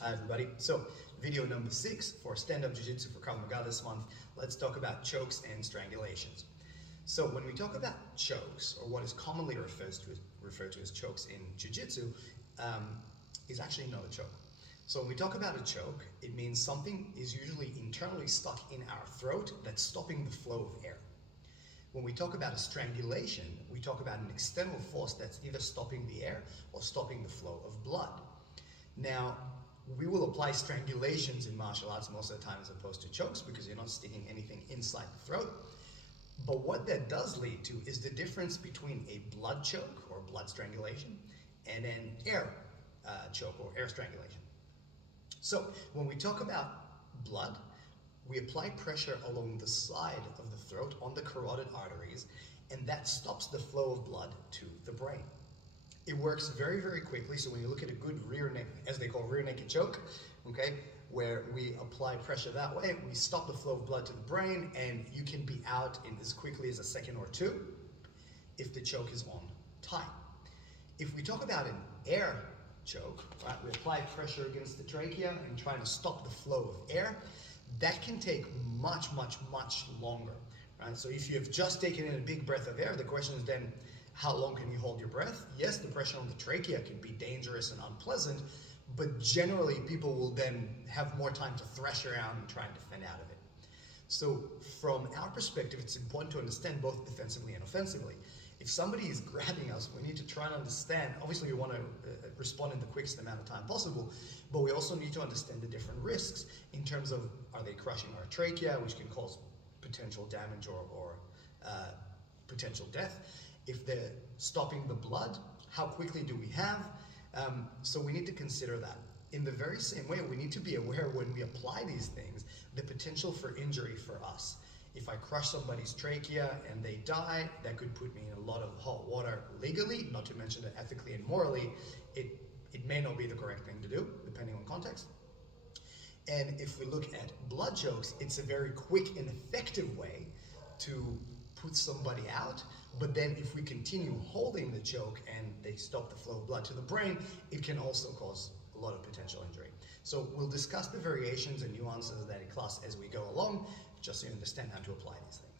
Hi everybody. So video number 6 for stand-up jiu-jitsu for Krav Maga this month. Let's talk about chokes and strangulations. So when we talk about chokes, or what is commonly referred to as chokes in jiu-jitsu, is actually not a choke. So when we talk about a choke, it means something is usually internally stuck in our throat that's stopping the flow of air. When we talk about a strangulation, we talk about an external force that's either stopping the air or stopping the flow of blood. Now, we will apply strangulations in martial arts most of the time as opposed to chokes because you're not sticking anything inside the throat. But what that does lead to is the difference between a blood choke or blood strangulation and an air choke or air strangulation. So when we talk about blood, we apply pressure along the side of the throat on the carotid arteries, and that stops the flow of blood to the brain. It works very, very quickly. So when you look at a good rear neck, as they call rear naked choke, okay, where we apply pressure that way, we stop the flow of blood to the brain, and you can be out in as quickly as a second or two if the choke is on tight. If we talk about an air choke, right, we apply pressure against the trachea and trying to stop the flow of air. That can take much, much, much longer, right? So if you have just taken in a big breath of air, the question is then, how long can you hold your breath? Yes, the pressure on the trachea can be dangerous and unpleasant, but generally people will then have more time to thresh around and try and defend out of it. So from our perspective, it's important to understand both defensively and offensively. If somebody is grabbing us, we need to try and understand, obviously we want to respond in the quickest amount of time possible, but we also need to understand the different risks in terms of, are they crushing our trachea, which can cause potential damage or potential death? If they're stopping the blood, how quickly do we have? So we need to consider that. In the very same way, we need to be aware when we apply these things, the potential for injury for us. If I crush somebody's trachea and they die, that could put me in a lot of hot water legally, not to mention that ethically and morally, it may not be the correct thing to do, depending on context. And if we look at blood chokes, it's a very quick and effective way to put somebody out. But then if we continue holding the choke and they stop the flow of blood to the brain, it can also cause a lot of potential injury. So we'll discuss the variations and nuances of that in class as we go along, just so you understand how to apply these things.